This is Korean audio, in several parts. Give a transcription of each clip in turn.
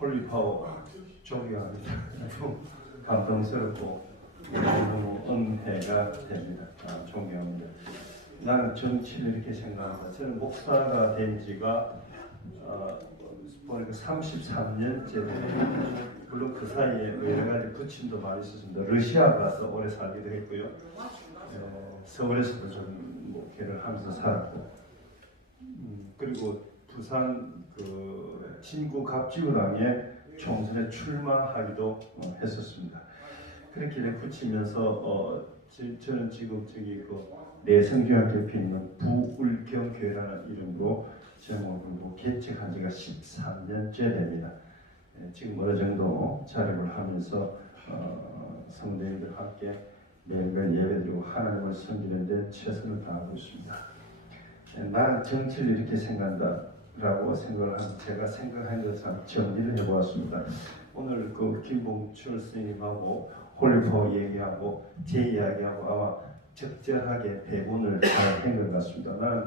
홀리파워 존경합니다. 감동스럽고 너무 은혜가 됩니다. 존경합니다. 나는 정치를 이렇게 생각합니다. 저는 목사가 된 지가 보니까 33년째 됩니다. 물론 그 사이에 여러 가지 부침도 많이 있었습니다. 러시아 가서 오래 살기도 했고요. 서울에서도 좀 목회를 하면서 살았고, 그리고 부산 그 진구 갑지구당에 총선에 출마하기도 했었습니다. 그렇게 붙이면서 저는 지금 저기 그 내성교회 옆에 있는 부울경교회라는 이름으로 제목으로 개척한 지가 13년째 됩니다. 지금 어느 정도 자립을 하면서 성도님들과 함께 매일매일 예배드리고 하나님을 섬기는데 최선을 다하고 있습니다. 나는 정치를 이렇게 생각한다라고 생각을 하면 제가 생각한 것을 정리를 해보았습니다. 오늘 그 김봉철 스님하고 홀리파워 얘기하고 제 이야기하고 아마 적절하게 대본을 잘 한 것 같습니다. 나는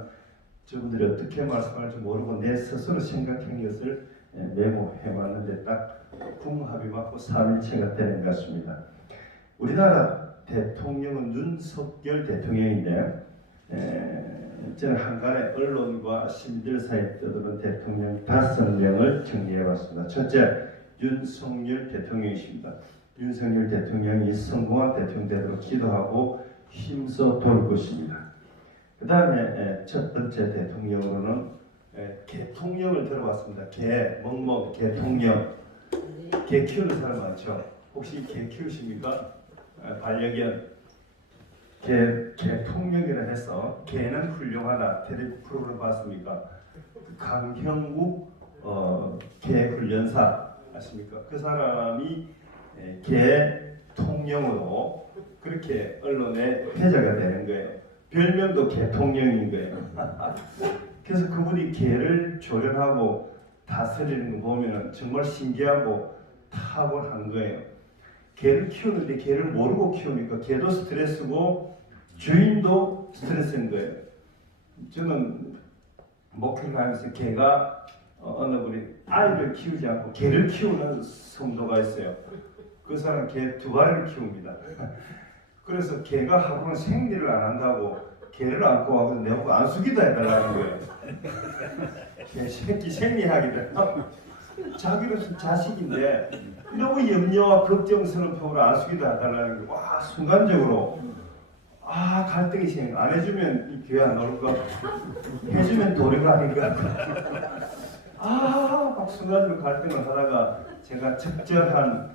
저분들이 어떻게 말씀할지 모르고 내 스스로 생각한 것을 메모해봤는데 딱 궁합이 맞고 삼일체가 되는 것 같습니다. 우리나라 대통령은 윤석열 대통령인데 저는 한간에 언론과 시민들 사이에 떠도는 대통령 5명을 정리해봤습니다. 첫째, 윤석열 대통령이십니다. 윤석열 대통령이 성공한 대통령 되도록 기도하고 힘써 도울 것입니다. 그 다음에 첫 번째 대통령으로는 개통령을 들어봤습니다. 멍멍 개통령. 개 키우는 사람 많죠? 혹시 개 키우십니까? 반려견. 개통령이라 해서 개는 훌륭하다. 텔레비 프로그램 봤습니까? 강형욱 개훈련사 아십니까? 그 사람이 개통령으로 그렇게 언론의 회자가 되는 거예요. 별명도 개통령인 거예요. 그래서 그분이 개를 조련하고 다스리는 거 보면 정말 신기하고 탁월한 거예요. 개를 키우는데 개를 모르고 키우니까 개도 스트레스고 주인도 스트레스인 거예요. 저는 목회를 하면서 개가 어느 분이 아이를 키우지 않고 개를 키우는 성도가 있어요. 그 사람은 개 2마리를 키웁니다. 그래서 개가 하루는 생리를 안 한다고 개를 안고 와서 내보고 안수기도 해달라는 거예요. 개 새끼 생리하기를 자기로서 자식인데 너무 염려와 걱정스러운 표으로 안수기도 해달라는 게 와 순간적으로 갈등이 생겨. 안 해주면 이 교회 안 올까? 해주면 도리가 아닌가? 막 순간적으로 갈등을 하다가 제가 적절한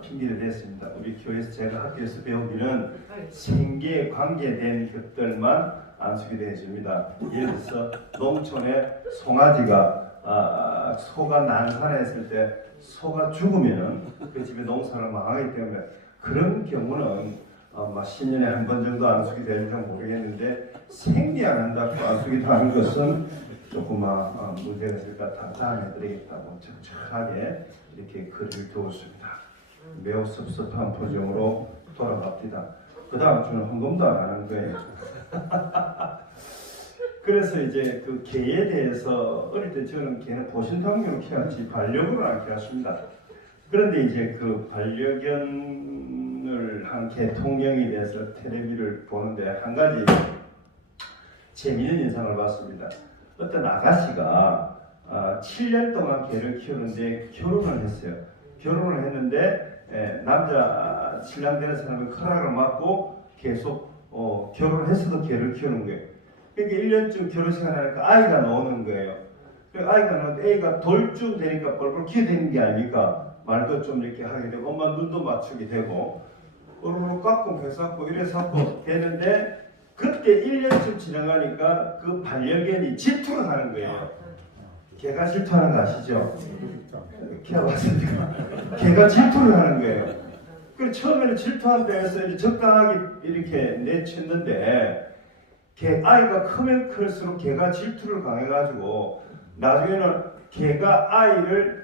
핑계를 댔습니다. 우리 교회에서 제가 학교에서 배우기는 생계 관계된 것들만 안수기도 해줍니다. 예를 들어서 농촌에 송아지가 소가 난산했을 때 소가 죽으면 그 집에 농사를 망하기 때문에 그런 경우는 10년에 한 번 정도 안수기 되는지 모르겠는데 생리 안 한다고 안수기도 하는 것은 조금 문제가 있을까 답답해드리겠다고 적절하게 이렇게 글을 두었습니다. 매우 섭섭한 표정으로 돌아갑니다. 그 다음 주는 헌금도 안 하는 거예요. 그래서 이제 그 개에 대해서 어릴 때 저는 개는 보신탕용으로 키웠지 반려견을 안 키웠습니다. 그런데 이제 그 반려견을 한 개통령에 대해서 텔레비를 보는데 한 가지 재미있는 인상을 봤습니다. 어떤 아가씨가 7년 동안 개를 키우는데 결혼을 했어요. 결혼을 했는데 남자 신랑 되는 사람이 허락을 받고 계속 결혼했어도 개를 키우는 거예요. 그러니까 1년쯤 결혼생활 하니까 아이가 나오는 거예요. 아이가 나오는데 애가 돌쯤 되니까 뻘뻘 기어대는 게 아닙니까? 말도 좀 이렇게 하게 되고 엄마 눈도 맞추게 되고 으르르 깎고 배삭고 이래서 되는데 그때 1년쯤 지나가니까 그 반려견이 질투를 하는 거예요. 개가 질투하는 거 아시죠? 키워봤습니까? 개가 질투를 하는 거예요. 그래서 처음에는 질투한다 해서 이제 적당하게 이렇게 내쳤는데 아이가 크면 클수록 개가 질투를 강해가지고 나중에는 개가 아이를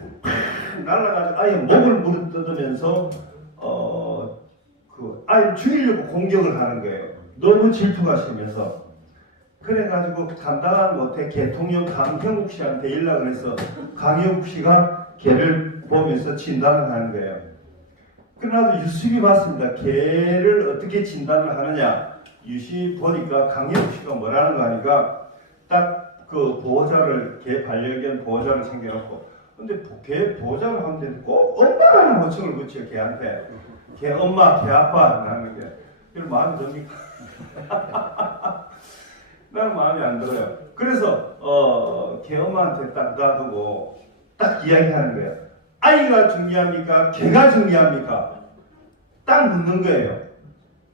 날라가지고 아이의 목을 물어뜯으면서 그 아이를 죽이려고 공격을 하는 거예요. 너무 질투가 심해서. 그래가지고 감당하지 못해 개통령 강형욱 씨한테 연락을 해서 강형욱 씨가 개를 보면서 진단을 하는 거예요. 그러나 유심히 봤습니다. 개를 어떻게 진단을 하느냐. 유심히 보니까 강혜욱 씨가 뭐라는 거 하니까 딱 그 보호자를, 개 반려견 보호자를 챙겨놓고, 근데 개 보호자를 하면 되는데 꼭 엄마라는 호칭을 붙여요, 개한테. 개 엄마, 개 아빠 하는 게. 그럼 마음이 듭니까? 나는 마음에 안 들어요. 그래서 개 엄마한테 딱 놔두고 딱 이야기하는 거예요. 아이가 중요합니까? 개가 중요합니까? 딱 묻는 거예요.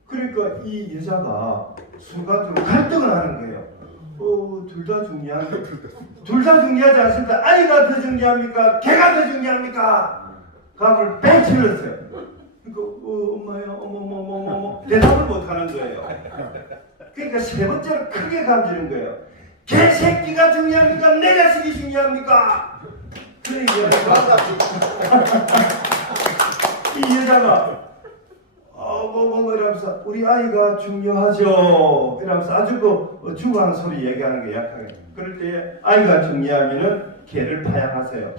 그러니까 이 여자가 순간적으로 갈등을 하는 거예요. 둘 다 중요한데 둘 다 중요하지 않습니다. 아이가 더 중요합니까? 개가 더 중요합니까? 감을 뺑 치렀어요. 그러니까 엄마야 어머머머머머 대답을 못 하는 거예요. 그러니까 세 번째로 크게 감지는 거예요. 개새끼가 중요합니까? 내 자식이 중요합니까? 그러니까 이 여자가 이러면서 우리 아이가 중요하죠. 이러면서 아주 주고하는 소리 얘기하는 게 약하게. 그럴 때 아이가 중요하면은 개를 파양하세요.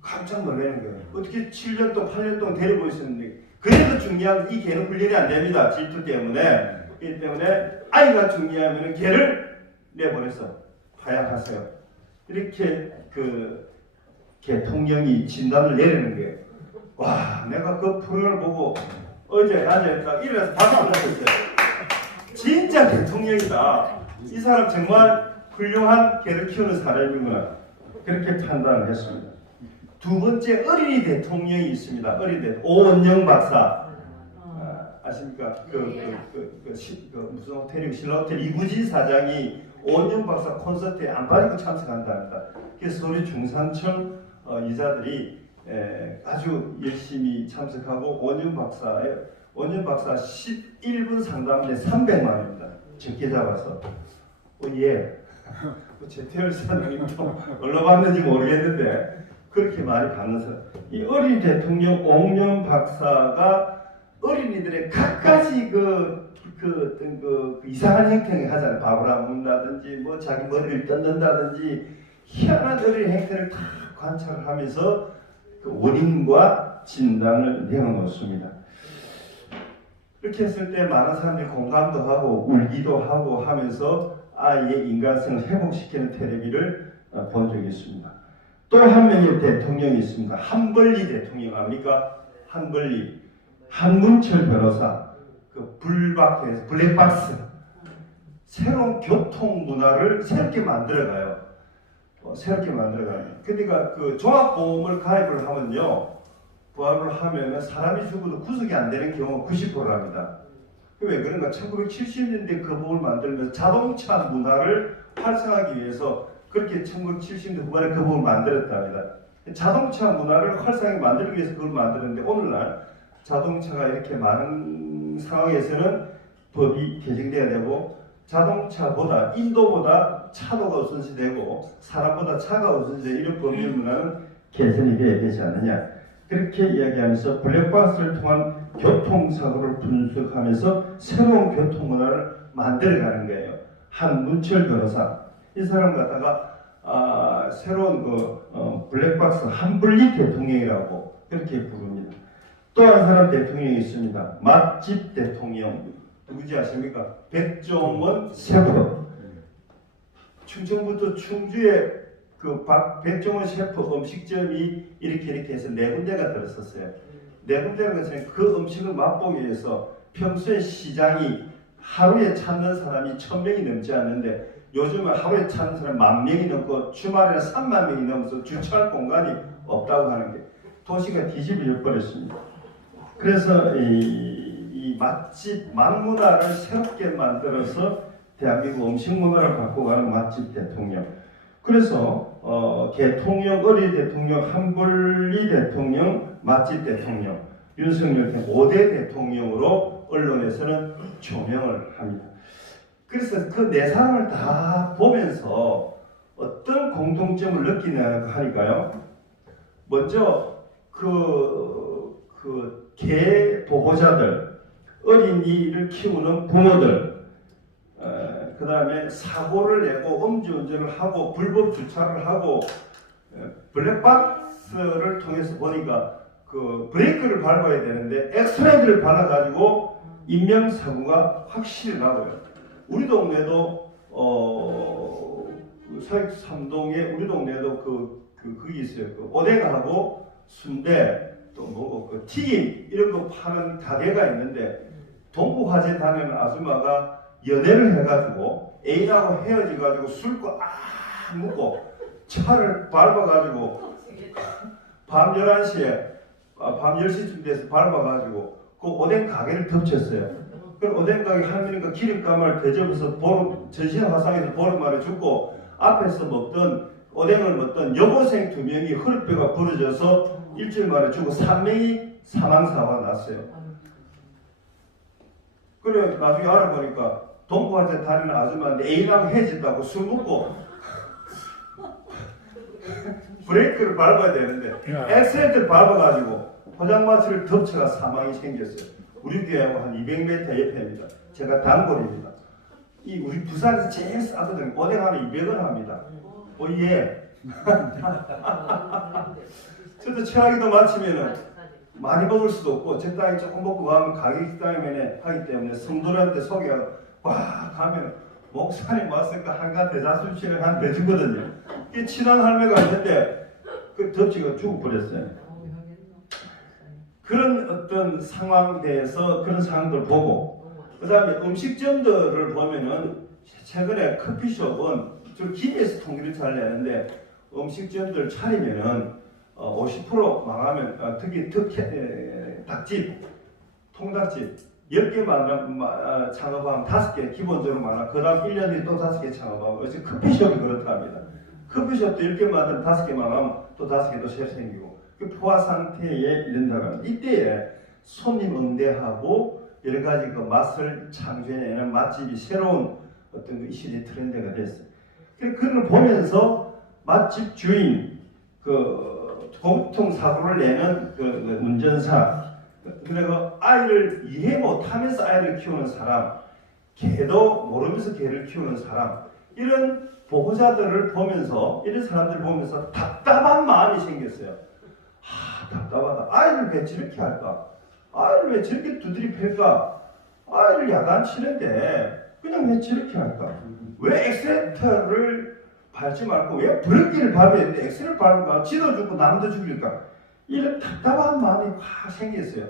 깜짝 놀라는 거예요. 어떻게 7년 동안 8년 동안 데리고 있었는데 그래도 중요한 이 개는 훈련이 안 됩니다. 질투 때문에. 그렇기 때문에 아이가 중요하면은 개를 내보내서 파양하세요. 이렇게 개통령이 진단을 내리는 거예요. 와, 내가 그 프로를 보고 어제 앉아있다가 일어나서 박수를 쳤어요. 진짜 대통령이다. 이 사람 정말 훌륭한 개를 키우는 사람이구나. 그렇게 판단을 했습니다. 두 번째 어린이 대통령이 있습니다. 어린이 대통령 오원영 박사. 아십니까? 무슨 호텔이 신라호텔 이구진 사장이 오원영 박사 콘서트에 안 빠지고 참석한답니다. 그래서 서울 중산층 이자들이 아주 열심히 참석하고 오원영 박사 11분 상담에 300만 원입니다. 적게 잡아서. 예. 제태열 사장님도 얼마 받는지 모르겠는데 그렇게 많이 받는 사람. 이 어린이 대통령 오원영 박사가 어린이들의 갖가지 이상한 행태를 하잖아요. 밥을 안 먹는다든지 뭐 자기 머리를 뜯는다든지 희한한 어린이 행태를 다 관찰을 하면서 그 원인과 진단을 내어놓습니다. 이렇게 했을 때 많은 사람들이 공감도 하고 울기도 하고 하면서 아이의 인간성을 회복시키는 텔레비를 본 적이 있습니다. 또 한 명의 대통령이 있습니다. 한벌리 대통령 압니까? 한벌리 한문철 변호사 불박해서 블랙박스 새로운 교통 문화를 새롭게 만들어가요. 새롭게 만들어가요. 그러니까 종합보험을 가입을 하면요, 부합을 하면은 사람이 죽어도 구속이 안 되는 경우가 90%랍니다. 왜 그런가? 1970년대 그 법을 만들면서 자동차 문화를 활성화하기 위해서 그렇게 1970년대 후반에 그 법을 만들었답니다. 자동차 문화를 활성화하게 만들기 위해서 그걸 만들었는데 오늘날 자동차가 이렇게 많은 상황에서는 법이 개정돼야 되고 자동차보다 인도보다 차도가 우선시되고 사람보다 차가 우선시되고 이런 법률 문화는 개선이 돼야 되지 않느냐. 그렇게 이야기하면서 블랙박스를 통한 교통사고를 분석하면서 새로운 교통문화를 만들어가는 거예요. 한문철 변호사. 이 사람 갖다가 새로운 블랙박스 한분리 대통령이라고 그렇게 부릅니다. 또 한 사람 대통령이 있습니다. 맛집 대통령. 누구지 아십니까? 백종원 셰프. 충청부터 충주에 백종원 셰프 음식점이 이렇게 해서 4군데가 들었었어요. 4군데라는 것은 그 음식을 맛보기 위해서 평소에 시장이 하루에 찾는 사람이 1000명이 넘지 않는데 요즘은 하루에 찾는 사람이 10,000명이 넘고 주말에는 30,000명이 넘어서 주차할 공간이 없다고 하는 게 도시가 뒤집어 버렸습니다. 그래서 이 맛집 맛문화를 새롭게 만들어서 대한민국 음식 문화를 바꿔가는 맛집 대통령. 그래서 대통령, 어린이 대통령, 한분리 대통령, 맛집 대통령, 윤석열 5대 대통령으로 언론에서는 조명을 합니다. 그래서 그 4사람을 다 보면서 어떤 공통점을 느끼냐 하니까요. 먼저 개 보호자들, 어린이를 키우는 부모들, 그 다음에 사고를 내고 음주운전을 하고 불법 주차를 하고 블랙박스 엑스를 통해서 보니까 그 브레이크를 밟아야 되는데 엑스레이를 밟아가지고 인명사고가 확실히 나고요. 우리 동네도 사익 3동에 우리 동네도 그게 있어요. 그 오뎅하고 순대 또 뭐고 그 튀김 이런 거 파는 가게가 있는데 동부화재 다니는 아줌마가 연애를 해가지고 애인하고 헤어져가지고 술고 먹고 차를 밟아가지고 밤 11시에 밤 10시쯤 돼서 밟아가지고 그 오뎅 가게를 덮쳤어요. 그 오뎅 가게 할머니가 기름감을 대접해서 전신 화상에서 보름만에 죽고 앞에서 먹던 오뎅을 먹던 여고생 2명이 허리뼈가 부러져서 일주일 만에 죽고 3명이 사망사고가 났어요. 그래 나중에 알아보니까 동부한테 다니는 아줌마인데 애인하고 헤어졌다고 술 먹고 브레이크를 밟아야 되는데 엑셀을 밟아가지고 포장마차를 덮쳐가 사망이 생겼어요. 우리 교회하고 한 200m 옆에입니다. 제가 단골입니다. 이 우리 부산에서 제일 싸거든요. 오뎅 하나 200원 합니다. 예. 저도 최악이도 마치면은 많이 먹을 수도 없고 적당히 조금 먹고 가면 가게 식당에 하기 때문에 성도들한테 소개하고 와 가면 목사님 왔으니까 한가 대자술치를 한 내주거든요. 이 친한 할매가 있는데 그 덮치가 죽어버렸어요. 그런 어떤 상황대에서 그런 상황들 보고 그 다음에 음식점들을 보면은 최근에 커피숍은 저 김에서 통계를 잘 내는데 음식점들 차리면은 50% 망하면 특히 닭집, 통닭집 10개 창업하면 5개 기본적으로 많아. 그 다음 1년 뒤에 또 5개 창업하고 그래서 커피숍이 그렇답니다. 커피숍도 10개 만들면 5개 망하면 또 5개 또 새로 생기고 그 포화 상태에 이른다고 합니다. 이때에 손님 응대하고 여러 가지 그 맛을 창조해내는 맛집이 새로운 어떤 그 이 시대의 트렌드가 됐어요. 그걸 보면서 맛집 주인, 교통사고를 내는 그 운전사, 그리고 아이를 이해 못하면서 아이를 키우는 사람, 개도 모르면서 개를 키우는 사람, 이런 보호자들을 보면서, 이런 사람들을 보면서 답답한 마음이 생겼어요. 답답하다. 아이를 왜 저렇게 할까? 아이를 왜 저렇게 두드리 팰까? 아이를 야단치는데 그냥 왜 저렇게 할까? 왜 엑셀터를 밟지 말고 왜 브레이크를 밟아야 되는데 엑셀을 밟을까? 지도 죽고 남도 죽일까? 이런 답답한 마음이 확 생겼어요.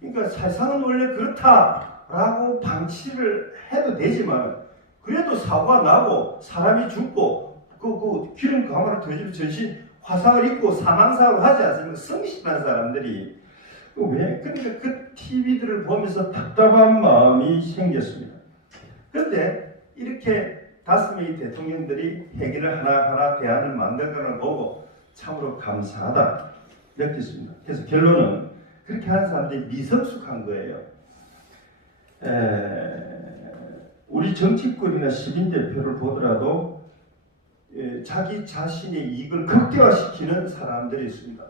그러니까 세상은 원래 그렇다라고 방치를 해도 되지만 그래도 사고가 나고 사람이 죽고 그 기름 가마를 터지고 전신 화상을 입고 사망사고를 하지 않습니까? 성실한 사람들이 왜? 그러니까 그 TV들을 보면서 답답한 마음이 생겼습니다. 그런데 이렇게 5명의 대통령들이 해결을 하나하나 대안을 만들거나 보고 참으로 감사하다 느꼈습니다. 그래서 결론은 그렇게 하는 사람들이 미성숙한 거예요. 우리 정치권이나 시민대표를 보더라도 자기 자신의 이익을 극대화시키는 사람들이 있습니다.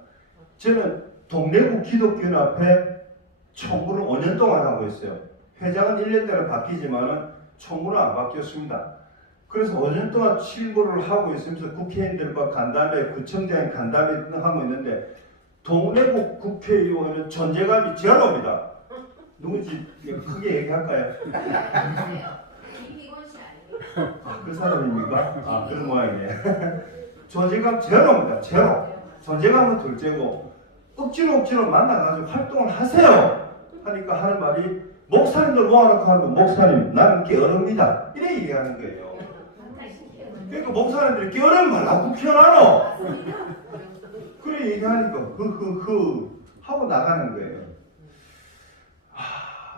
저는 동래구 기독교연합회 총무를 5년 동안 하고 있어요. 회장은 1년 내로 바뀌지만 총무는 안 바뀌었습니다. 그래서 5년 동안 실무를 하고 있으면서 국회의원들과 간담회, 구청장 간담회 하고 있는데 동래구 국회의원은 존재감이 제로입니다. 누군지 크게 얘기할까요? 그 사람입니까? 그런 모양이네. 존재감 제로입니다. 제로. 존재감은 둘째고 억지로 만나가지고 활동을 하세요. 하니까 하는 말이 목사님들 모아놓고 하면 목사님 나는 게으릅니다. 이래 얘기하는 거예요. 그러니까 목사님들이 게으르면 말라고 키워놔노. 그래 얘기하니까 흐흐흐 하고 나가는 거예요.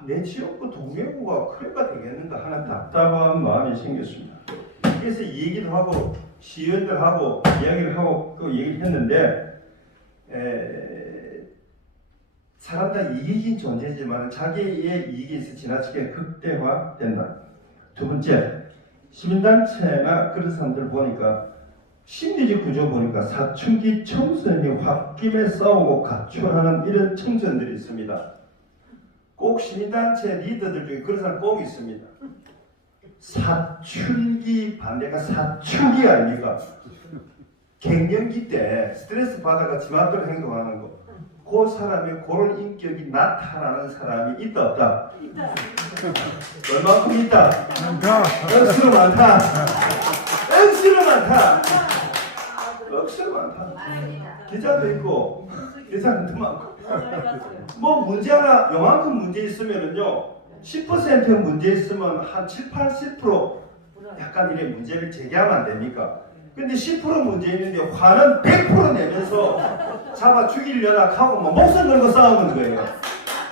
내 지역구 동래구가 그래가 되겠는가 하는 답답한 마음이 생겼습니다. 그래서 얘기도 하고 시의원들하고 이야기를 하고 그 얘기를 했는데 사람 다 이익인 존재지만 자기의 이익이 있어 지나치게 극대화된다. 두 번째, 시민단체나 그런 사람들 보니까 심리적 구조 보니까 사춘기 청소년이 홧김에 싸우고 가출하는 이런 청소년들이 있습니다. 꼭 시민단체 리더들 중에 그런 사람 꼭 있습니다. 사춘기 반대가 사춘기 아닙니까? 갱년기 때 스트레스 받아가 지 맘대로 행동하는 거, 그 사람의 그런 인격이 나타나는 사람이 있다 없다? 있다. 얼마큼 있다? 억수로 많다. 억수로 많다. 억수로 많다. 기자도 있고 기자도 많고. 뭐 문제 하나 요만큼 문제 있으면은요 10% 문제 있으면 한 7, 80% 약간 이래 문제를 제기하면 안 됩니까? 근데 10% 문제 있는데 화는 100% 내면서 잡아 죽이려나 하고 뭐 목숨 걸고 싸우는 거예요.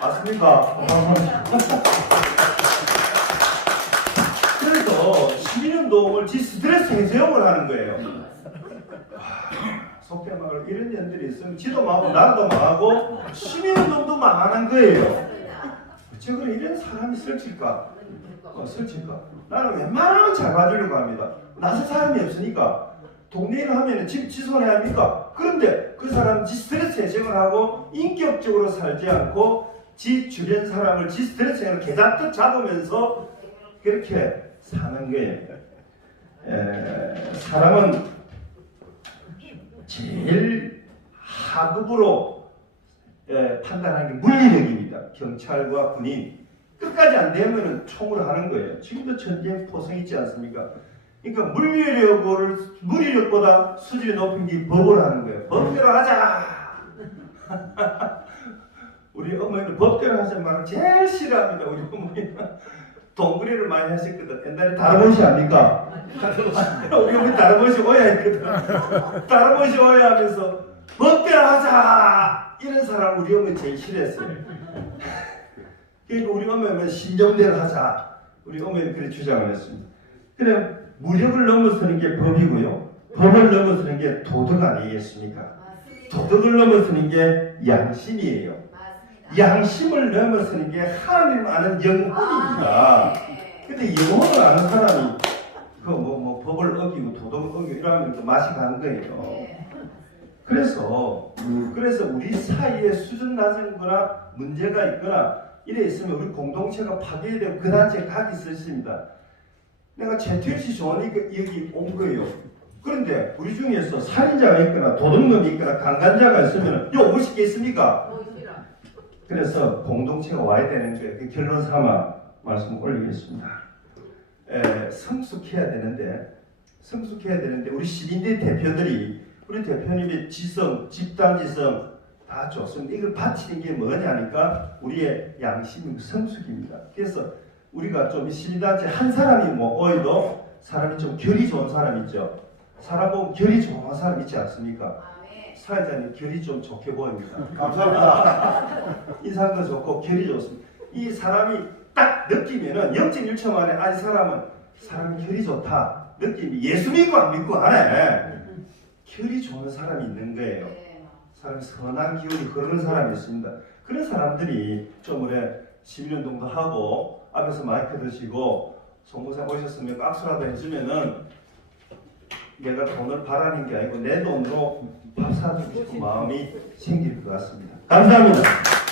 맞습니까? 그래서 시민운동을 스트레스 해소용을 하는 거예요. 속게 말로 이런 년들이 있으면 지도 망하고 나라도 망하고 시민운동도 망하는 거예요. 어째 그래 이런 사람이 설칠까? 설칠까? 나는 웬만하면 잘 봐주려고 합니다. 나서 사람이 없으니까 동네 일 하면 집 지손해야 합니까? 그런데 그 사람 지 스트레스 해소를 하고 인격적으로 살지 않고 지 주변 사람을 지 스트레스 해소를 개잡듯 잡으면서 그렇게 사는 거예요. 사람은 제일 하급으로 판단하는 게 물리력입니다. 경찰과 군인 끝까지 안 되면 총으로 하는 거예요. 지금도 전쟁 포성 있지 않습니까? 그러니까 물리력보다 수준이 높은 게 법을 하는 거예요. 법대로 하자. 우리 어머니는 법대로 하자 말을 제일 싫어합니다. 우리 어머니는 동그리를 많이 하셨거든. 옛날에 다르못이 아닙니까? 우리 어머니 다르못이 오야 했거든. 다르못이 오야 하면서 법대로 하자. 이런 사람 우리 어머니 제일 싫어했어요. 그러니까 우리 어머니는 신정대로 하자. 우리 어머니는 그렇게 주장을 했습니다. 그래 무력을 넘어서는 게 법이고요. 법을 넘어서는 게 도덕 아니겠습니까? 도덕을 넘어서는 게 양심이에요. 양심을 넘어서는 게 하나님 아는 영혼입니다. 근데 영혼을 아는 사람이 그 법을 어기고 도덕을 어기고 이러면 또 맛이 가는 거예요. 그래서 우리 사이에 수준 낮은 거나 문제가 있거나 이래 있으면 우리 공동체가 파괴되고 그 단체에 각이 있습니다. 내가 최태일씨 좋아하니까 여기 온 거예요. 그런데 우리 중에서 살인자가 있거나 도둑놈이 있거나 강간자가 있으면 요 무시겠습니까? 그래서 공동체가 와야 되는 거예요. 그 결론 삼아 말씀 올리겠습니다. 성숙해야 되는데 우리 시민대 대표들이 우리 대표님의 지성, 집단지성 다 좋습니다. 이걸 바치는 게 뭐냐니까 우리의 양심 성숙입니다. 그래서 우리가 좀 시민단체 한 사람이 뭐 오히려 사람이 좀 결이 좋은 사람 있죠. 사람 보면 결이 좋은 사람 있지 않습니까? 사회자님 결이 좀 좋게 보입니다. 감사합니다. 인상도 좋고 결이 좋습니다. 이 사람이 딱 느끼면은 0.1초 만에 이 사람이 결이 좋다 느낌이 예수 믿고 안 믿고 안에 결이 좋은 사람이 있는 거예요. 사람이 선한 기운이 흐르는 사람이 있습니다. 그런 사람들이 좀 우리 시민운동도 하고 앞에서 마이크 드시고 송무사 오셨으면 악수라도 해주면은 내가 돈을 바라는 게 아니고 내 돈으로 밥 사주고 싶은 마음이 생길 것 같습니다. 감사합니다.